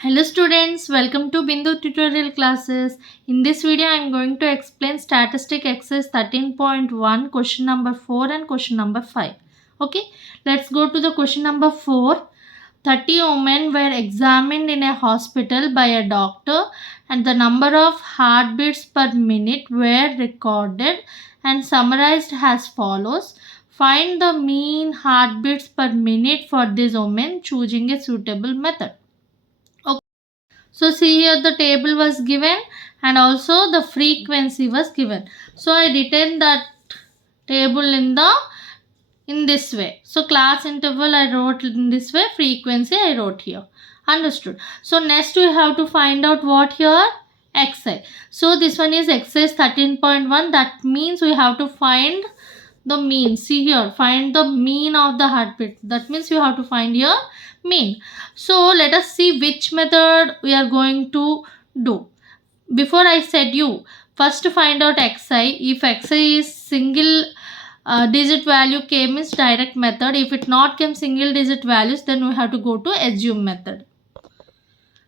Hello students, welcome to Bindu tutorial classes. In this video I am going to explain statistic exercise 13.1 question number 4 and question number 5. Okay, let's go to the question number 4. 30 women were examined in a hospital by a doctor and the number of heartbeats per minute were recorded and summarized as follows. Find the mean heartbeats per minute for these women, choosing a suitable method. So see here the table was given and also the frequency was given. So I written that table in this way. So class interval I wrote in this way, frequency I wrote here. Understood. So next we have to find out what here? Xi. So this one is exercise 13.1. That means we have to find the mean. See here, find the mean of the heartbeat. That means you have to find your mean. So let us see which method we are going to do. Before I said you, first to find out xi. If xi is single digit value came is direct method. If it not came single digit values, then we have to go to assume method.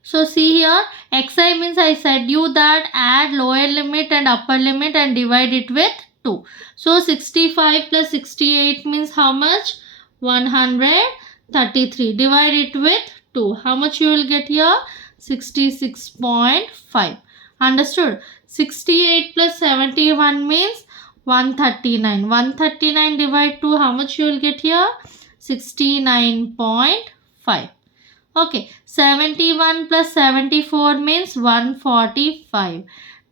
So see here, xi means I said you that add lower limit and upper limit and divide it with 2. So 65 plus 68 means how much? 133. Divide it with 2. How much you will get here? 66.5. Understood? 68 plus 71 means 139. 139 divide 2. How much you will get here? 69.5. Okay, 71 plus 74 means 145.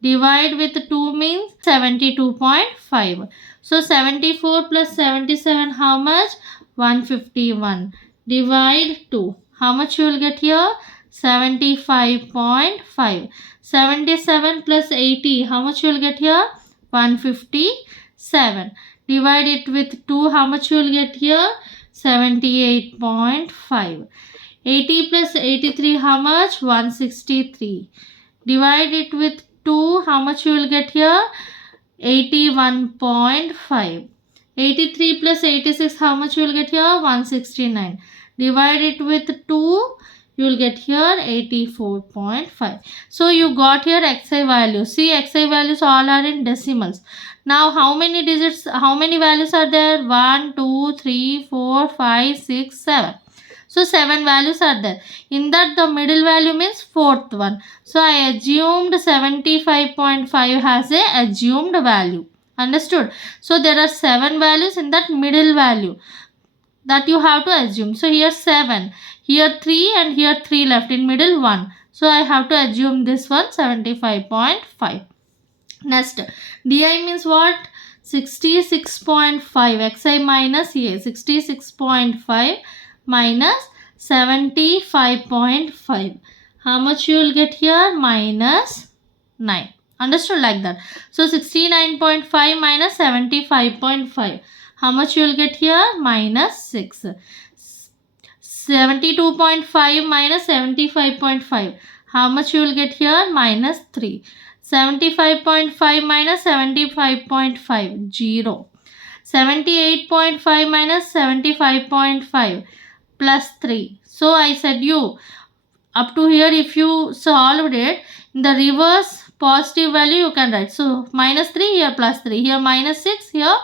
Divide with 2 means 72.5. So 74 plus 77 how much? 151. Divide 2. How much you will get here? 75.5. 77 plus 80. How much you will get here? 157. Divide it with 2. How much you will get here? 78.5. 80 plus 83 how much? 163. Divide it with 2. How much you will get here? 81.5. 83 plus 86 how much you will get here? 169. Divide it with 2. You will get here 84.5. So you got here xi values. See, xi values all are in decimals. Now how many digits, how many values are there? 1, 2, 3, 4, 5, 6, 7. So 7 values are there. In that the middle value means fourth one. So I assumed 75.5 has a assumed value. Understood? So there are 7 values in that middle value that you have to assume. So here 7, here 3 and here 3 left, in middle 1. So I have to assume this one 75.5. Next, di means what? 66.5 xi minus a 66.5 minus 75.5. How much you will get here? Minus 9. Understood like that. So 69.5 minus 75.5. How much you will get here? Minus 6. 72.5 minus 75.5. How much you will get here? Minus 3. 75.5 minus 75.5. 0. 78.5 minus 75.5 plus 3. So I said you up to here if you solved it in the reverse positive value you can write. So minus 3 here plus 3, here minus 6, here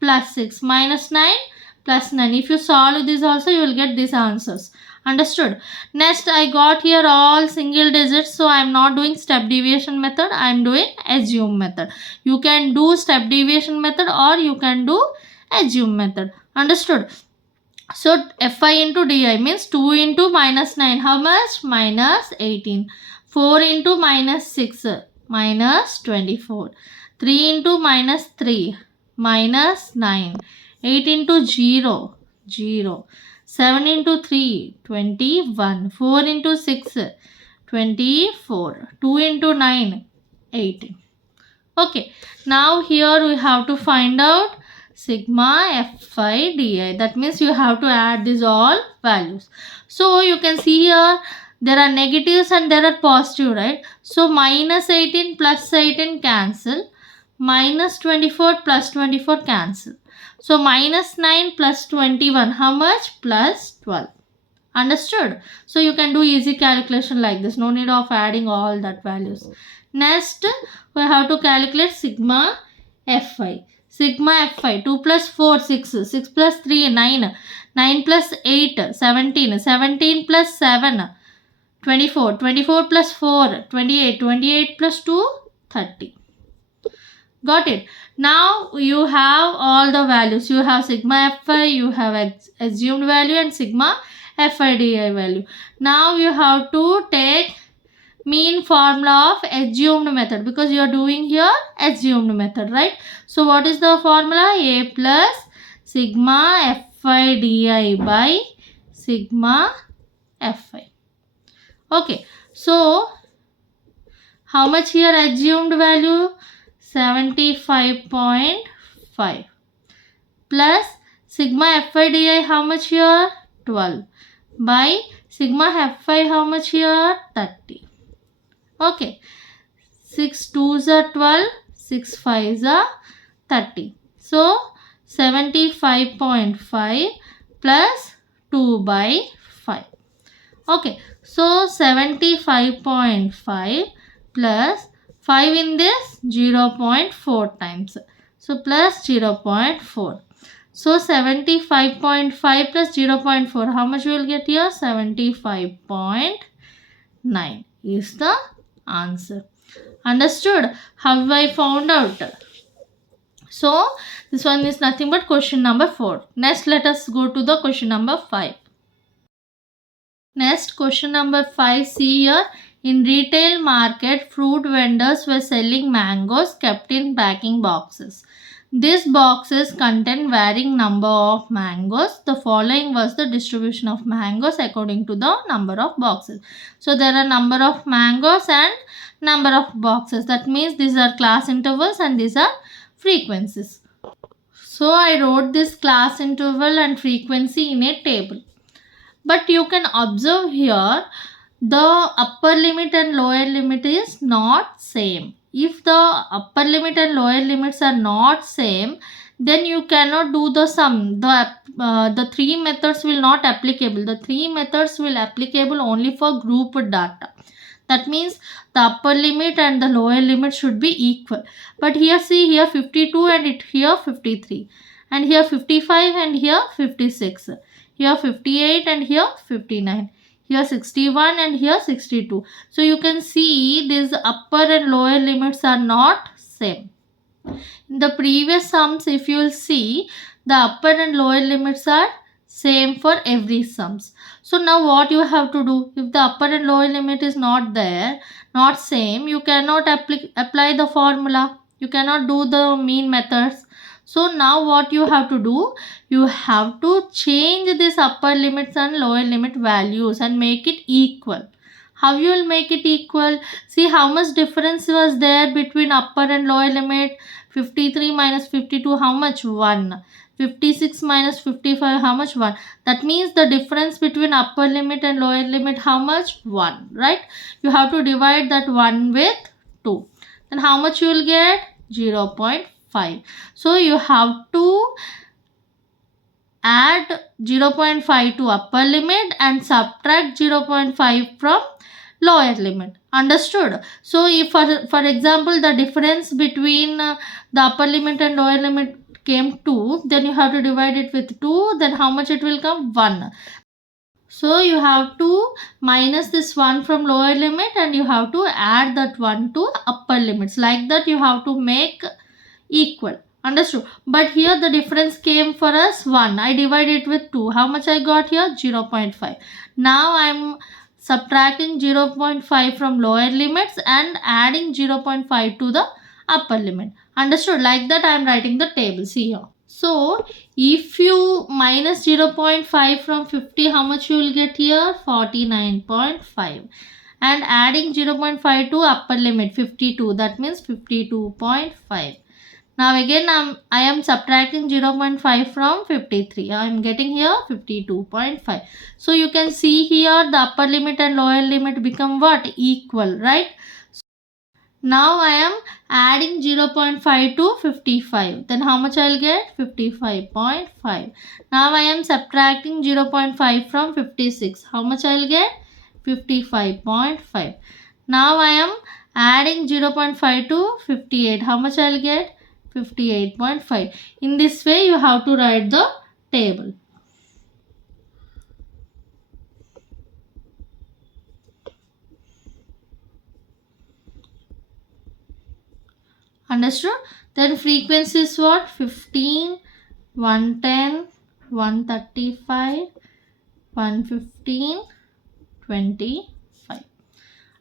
plus 6, minus 9 plus 9. If you solve this also you will get these answers. Understood? Next I got here all single digits, so I am not doing step deviation method, I am doing assume method. You can do step deviation method or you can do assume method. Understood? So fi into di means 2 into minus 9 how much? Minus 18. 4 into minus 6 minus 24. 3 into minus 3 minus 9. 8 into 0 0. 7 into 3 21. 4 into 6 24. 2 into 9 18. Okay, now here we have to find out sigma fi di. That means you have to add these all values. So you can see here there are negatives and there are positive, right? So minus 18 plus 18 cancel. Minus 24 plus 24 cancel. So minus 9 plus 21 how much? Plus 12. Understood? So you can do easy calculation like this. No need of adding all that values. Next, we have to calculate sigma Fi. Sigma Fi. 2 plus 4, 6. 6 plus 3, 9. 9 plus 8, 17. 17 plus 7, 24. 24 plus 4, 28. 28 plus 2, 30. Got it? Now you have all the values. You have sigma Fi, you have assumed value, and sigma FIDI value. Now you have to take mean formula of assumed method, because you are doing here assumed method, right? So what is the formula? A plus sigma FIDI by sigma Fi. Okay, so how much here assumed value? 75.5 plus sigma FIDI how much here? 12 by sigma Fi how much here? 30. Okay, 6 2s are 12, 6 5s are 30. So 75.5 plus 2 by 5. Okay, so 75.5 plus 5 in this 0.4 times. So plus 0.4. So 75.5 plus 0.4. How much we will get here? 75.9 is the answer. Understood? How I found out? So this one is nothing but question number 4. Next, let us go to the question number 5. Next, question number 5. See here. In retail market, fruit vendors were selling mangoes kept in packing boxes. These boxes contain varying number of mangoes. The following was the distribution of mangoes according to the number of boxes. So there are number of mangoes and number of boxes. That means these are class intervals and these are frequencies. So I wrote this class interval and frequency in a table. But you can observe here the upper limit and lower limit is not same. If the upper limit and lower limits are not same, then you cannot do the sum. The three methods will not applicable. The three methods will applicable only for group data. That means the upper limit and the lower limit should be equal. But here see, here 52 and here 53. And here 55 and here 56. Here 58 and here 59. Here 61 and here 62. So you can see these upper and lower limits are not same. In the previous sums, if you will see, the upper and lower limits are same for every sums. So now what you have to do? If the upper and lower limit is not there, not same, you cannot apply the formula. You cannot do the mean methods. So now what you have to do? You have to change this upper limits and lower limit values and make it equal. How you will make it equal? See how much difference was there between upper and lower limit. 53 minus 52, how much? 1. 56 minus 55, how much? 1. That means the difference between upper limit and lower limit, how much? 1, right? You have to divide that 1 with 2. Then how much you will get? 0.5. So you have to add 0.5 to upper limit and subtract 0.5 from lower limit. Understood? So if for example the difference between the upper limit and lower limit came 2, then you have to divide it with 2, then how much it will come? 1. So you have to minus this 1 from lower limit and you have to add that 1 to upper limits. Like that you have to make equal. Understood? But here the difference came for us 1. I divided it with 2. How much I got here? 0.5. Now I am subtracting 0.5 from lower limits and adding 0.5 to the upper limit. Understood? Like that I am writing the table. See here. So if you minus 0.5 from 50, how much you will get here? 49.5. And adding 0.5 to upper limit 52. That means 52.5. Now again I am subtracting 0.5 from 53. I am getting here 52.5. So you can see here the upper limit and lower limit become what? Equal, right? Now I am adding 0.5 to 55. Then how much I'll get? 55.5. Now I am subtracting 0.5 from 56. How much I'll get? 55.5. Now I am adding 0.5 to 58. How much I'll get? 58.5. In this way you have to write the table. Understood? Then frequency is what? 15, 110, 135, 115, 25.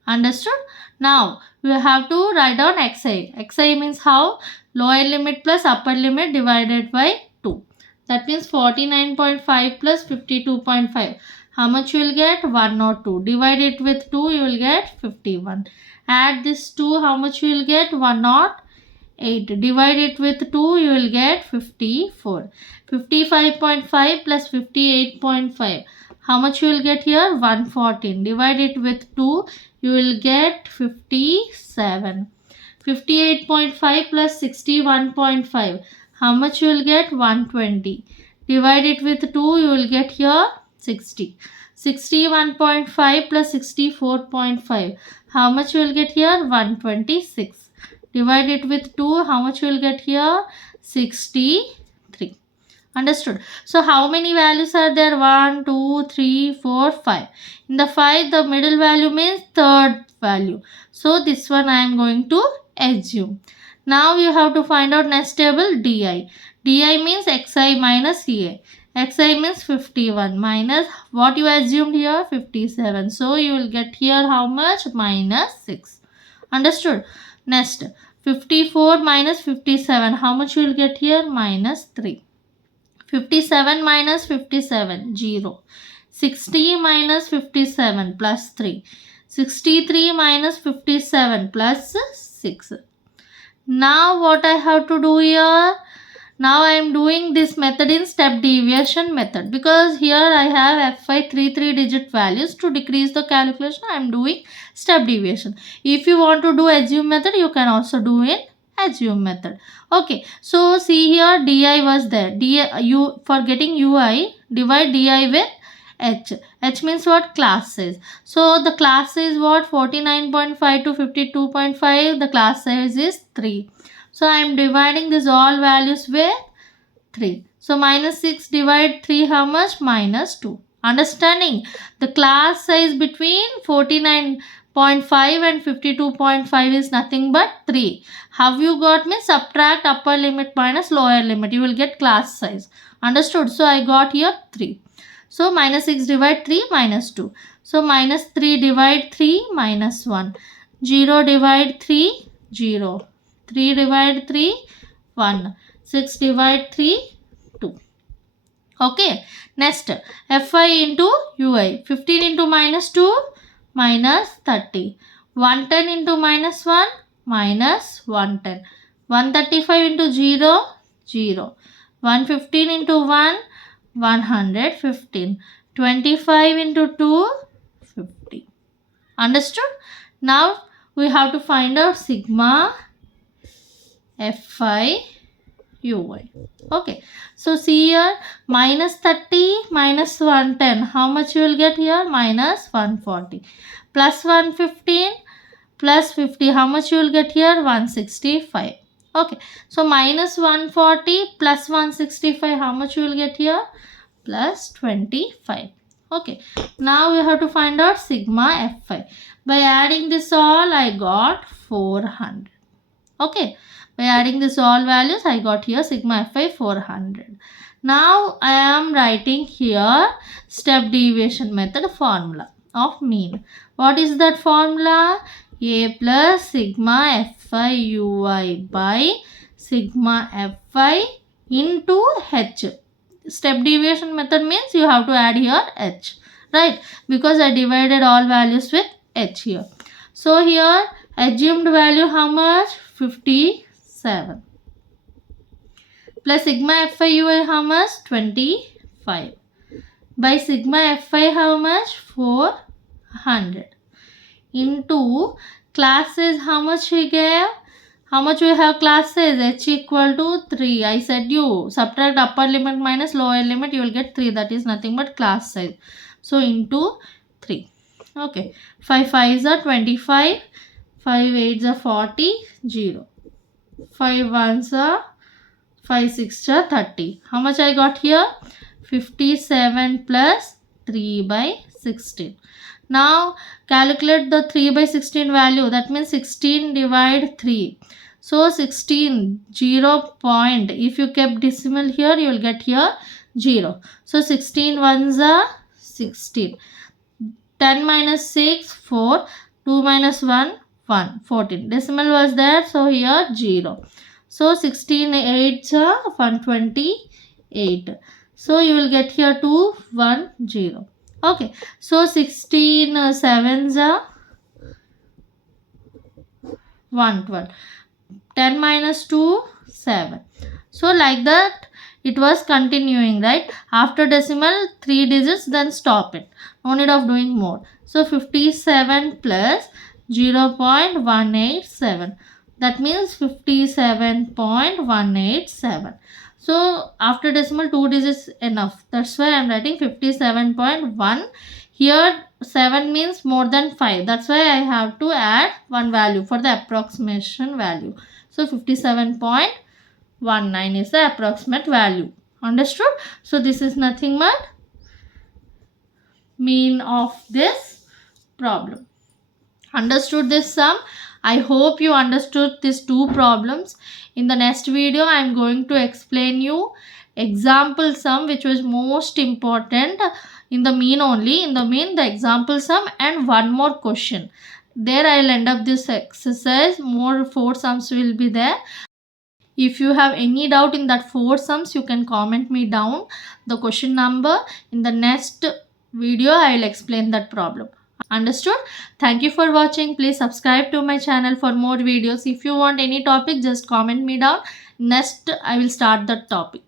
Understood? Now we have to write down xi. Xi means how? Lower limit plus upper limit divided by 2. That means 49.5 plus 52.5. How much you will get? 1 or 2. Divide it with 2, you will get 51. Add this 2, how much you will get? 1 or 8. Divide it with 2, you will get 54. 55.5 plus 58.5. How much you will get here? 114. Divide it with 2, you will get 57. 58.5 plus 61.5. How much you will get? 120. Divide it with 2, you will get here 60. 61.5 plus 64.5. How much you will get here? 126. Divide it with 2, how much you will get here? 63. Understood? So how many values are there? 1, 2, 3, 4, 5. In the 5, the middle value means third value. So this one I am going to assume. Now you have to find out next table di. Di means xi minus ei. Xi means 51 minus what you assumed here? 57. So you will get here how much? Minus 6. Understood? Next, 54 minus 57. How much you will get here? Minus 3. 57 minus 57, 0. 60 minus 57 plus 3. 63 minus 57 plus 6. Now what I have to do here? Now I am doing this method in step deviation method, because here I have fi 3 digit values. To decrease the calculation I am doing step deviation. If you want to do assume method, you can also do in assume method. Okay, so see here di was there. For getting ui, divide di with h. H means what? Class size. So the class size what? 49.5 to 52.5. The class size is 3. So I am dividing this all values with 3. So minus 6 divide 3, how much? Minus 2. Understanding? The class size between 49.5 and 52.5 is nothing but 3. How you got? Means subtract upper limit minus lower limit. You will get class size. Understood? So I got here 3. So minus 6 divide 3, minus 2. So minus 3 divide 3, minus 1. 0 divide 3, 0. 3 divide 3, 1. 6 divide 3, 2. Okay. Next, fi into ui. 15 into minus 2, minus 30. 110 into minus 1, minus 110. 135 into 0, 0. 115 into 1, 115. 25 into 2, 50. Understood? Now we have to find out sigma fi ui. Okay, so see here, minus 30 minus 110. How much you will get here? Minus 140. Plus 115 plus 50. How much you will get here? 165. Okay, so minus 140 plus 165. How much you will get here? Plus 25. Okay, now we have to find out sigma fi. By adding this all, I got 400. Okay, by adding this all values, I got here sigma fi 400. Now I am writing here step deviation method formula of mean. What is that formula? A plus sigma fi ui by sigma fi into h. Step deviation method means you have to add here h, right? Because I divided all values with h here. So here assumed value how much? 57. Plus sigma fi ui how much? 25. By sigma fi how much? 400. into classes. How much we gave? How much we have classes? H equal to 3. I said you subtract upper limit minus lower limit, you will get 3. That is nothing but class size. So into 3. Okay. 5 5s are 25. 5 8s are 40. 0. 5 1s are 5 6 are 30. How much I got here? 57 plus 3 by 16. Now calculate the 3 by 16 value. That means 16 divide 3. So 16 0 point. If you kept decimal here, you will get here 0. So 16 ones are 16. 10 minus 6 4. 2 minus 1 1. 14. Decimal was there. So here 0. So 16 8s are 128. So you will get here 2 1 0. Okay. So 16 7s are 112. 10 minus 2 7. So like that it was continuing, right? After decimal 3 digits, then stop it. No need of doing more. So 57 plus 0.187. That means 57.187. So after decimal 2 digits enough. That's why I am writing 57.1. Here 7 means more than 5. That's why I have to add one value for the approximation value. So 57.19 is the approximate value. Understood? So this is nothing but mean of this problem. Understood this sum? I hope you understood these two problems. In the next video, I am going to explain you example sum, which was most important in the mean only. In the mean, the example sum and one more question. There I will end up this exercise. More 4 sums will be there. If you have any doubt in that 4 sums, you can comment me down the question number. In the next video, I will explain that problem. Understood? Thank you for watching. Please subscribe to my channel for more videos. If you want any topic, just comment me down. Next, I will start that topic.